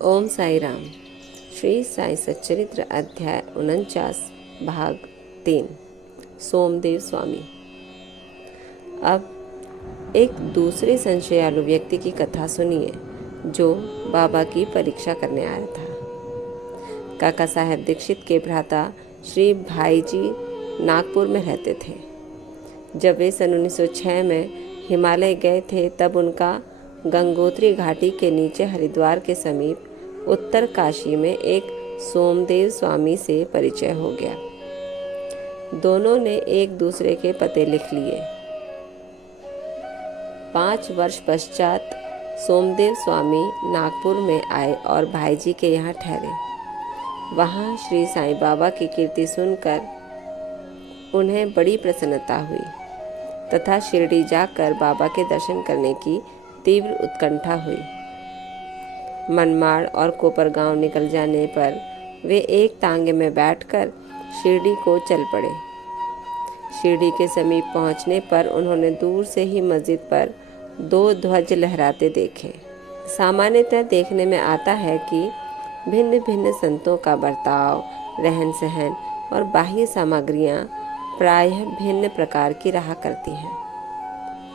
ओम साई राम। श्री साई सच्चरित्र अध्याय 49 भाग 3 सोमदेव स्वामी। अब एक दूसरे संशयालु व्यक्ति की कथा सुनिए जो बाबा की परीक्षा करने आया था। काका साहेब दीक्षित के भ्राता श्री भाई जी नागपुर में रहते थे। जब वे सन 1906 में हिमालय गए थे तब उनका गंगोत्री घाटी के नीचे हरिद्वार के समीप उत्तर काशी में एक सोमदेव स्वामी से परिचय हो गया। दोनों ने एक दूसरे के पते लिख लिए। 5 वर्ष पश्चात सोमदेव स्वामी नागपुर में आए और भाई जी के यहाँ ठहरे। वहाँ श्री साईं बाबा की कीर्ति सुनकर उन्हें बड़ी प्रसन्नता हुई तथा शिरडी जाकर बाबा के दर्शन करने की तीव्र उत्कंठा हुई। मनमाड़ और कोपरगांव निकल जाने पर वे एक तांगे में बैठकर शिरडी को चल पड़े। शिरडी के समीप पहुंचने पर उन्होंने दूर से ही मस्जिद पर 2 ध्वज लहराते देखे। सामान्यतः देखने में आता है कि भिन्न भिन्न संतों का बर्ताव, रहन सहन और बाह्य सामग्रियां प्रायः भिन्न प्रकार की रहा करती हैं,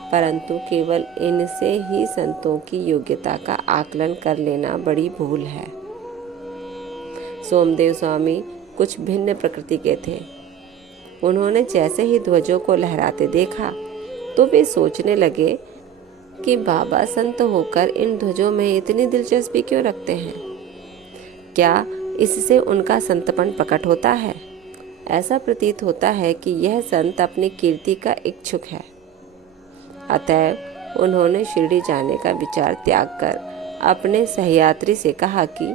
परंतु केवल इनसे ही संतों की योग्यता का आकलन कर लेना बड़ी भूल है। सोमदेव स्वामी कुछ भिन्न प्रकृति के थे। उन्होंने जैसे ही ध्वजों को लहराते देखा तो वे सोचने लगे कि बाबा संत होकर इन ध्वजों में इतनी दिलचस्पी क्यों रखते हैं। क्या इससे उनका संतपन प्रकट होता है? ऐसा प्रतीत होता है कि यह संत अपनी कीर्ति का इच्छुक है। अतएव उन्होंने शिरडी जाने का विचार त्याग कर अपने सहयात्री से कहा कि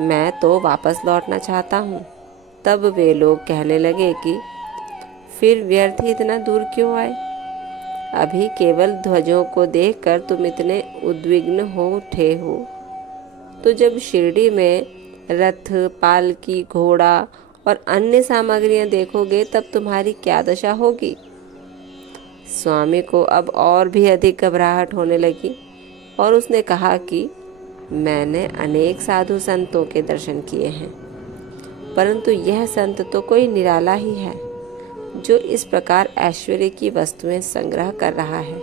मैं तो वापस लौटना चाहता हूँ। तब वे लोग कहने लगे कि फिर व्यर्थ ही इतना दूर क्यों आए? अभी केवल ध्वजों को देखकर तुम इतने उद्विग्न हो उठे हो, तो जब शिरडी में रथ, पालकी, घोड़ा और अन्य सामग्रियां देखोगे तब तुम्हारी क्या दशा होगी? स्वामी को अब और भी अधिक घबराहट होने लगी और उसने कहा कि मैंने अनेक साधु संतों के दर्शन किए हैं, परंतु यह संत तो कोई निराला ही है जो इस प्रकार ऐश्वर्य की वस्तुएं संग्रह कर रहा है।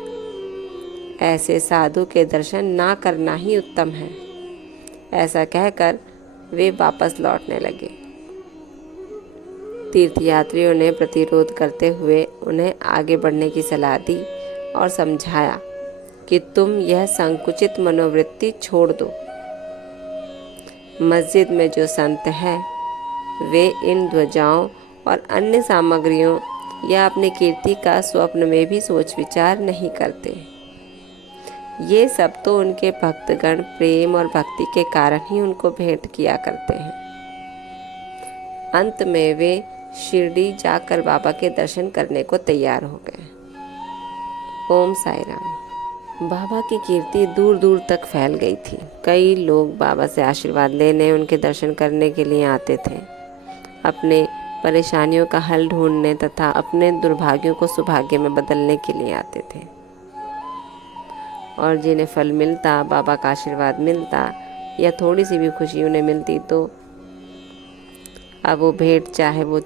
ऐसे साधु के दर्शन ना करना ही उत्तम है। ऐसा कहकर वे वापस लौटने लगे। तीर्थयात्रियों ने प्रतिरोध करते हुए उन्हें आगे बढ़ने की सलाह दी और समझाया कि तुम यह संकुचित मनोवृत्ति छोड़ दो। मस्जिद में जो संत हैं वे इन ध्वजाओं और अन्य सामग्रियों या अपनी कीर्ति का स्वप्न में भी सोच विचार नहीं करते। ये सब तो उनके भक्तगण प्रेम और भक्ति के कारण ही उनको भेंट किया करते हैं। अंत में वे शिरडी जाकर बाबा के दर्शन करने को तैयार हो गए। ओम साई राम। बाबा की कीर्ति दूर दूर तक फैल गई थी। कई लोग बाबा से आशीर्वाद लेने, उनके दर्शन करने के लिए आते थे। अपने परेशानियों का हल ढूंढने तथा अपने दुर्भाग्यों को सौभाग्य में बदलने के लिए आते थे। और जिन्हें फल मिलता, बाबा का आशीर्वाद मिलता या थोड़ी सी भी खुशी उन्हें मिलती तो अब वो भेंट चाहे वो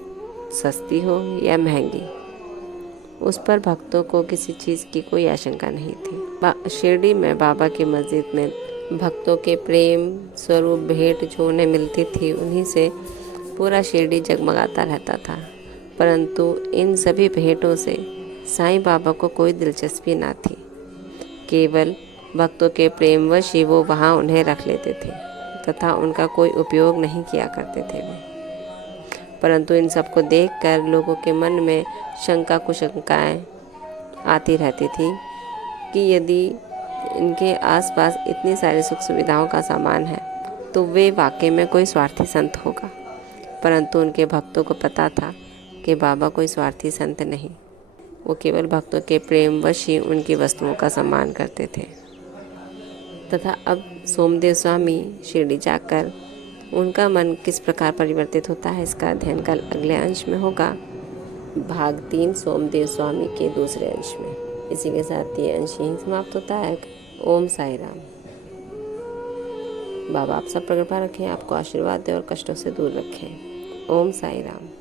सस्ती हो या महंगी, उस पर भक्तों को किसी चीज़ की कोई आशंका नहीं थी। शिरडी में बाबा की मस्जिद में भक्तों के प्रेम स्वरूप भेंट जो उन्हें मिलती थी, उन्हीं से पूरा शिरडी जगमगाता रहता था। परंतु इन सभी भेंटों से साईं बाबा को कोई दिलचस्पी ना थी। केवल भक्तों के प्रेमवश ही वो वहाँ उन्हें रख लेते थे तथा उनका कोई उपयोग नहीं किया करते थे वे। परंतु इन सबको देखकर लोगों के मन में शंका कुशंकाएँ आती रहती थी कि यदि इनके आसपास इतनी सारी सुख सुविधाओं का सामान है तो वे वाकई में कोई स्वार्थी संत होगा। परंतु उनके भक्तों को पता था कि बाबा कोई स्वार्थी संत नहीं, वो केवल भक्तों के प्रेमवश ही उनकी वस्तुओं का सम्मान करते थे। तथा अब सोमदेव स्वामी शिरडी जाकर उनका मन किस प्रकार परिवर्तित होता है, इसका अध्ययन कल अगले अंश में होगा। भाग 3 सोमदेव स्वामी के दूसरे अंश में। इसी के साथ ये अंश यहीं समाप्त होता है। ओम साई राम। बाबा आप सब पर कृपा रखें, आपको आशीर्वाद दें और कष्टों से दूर रखें। ओम साई राम।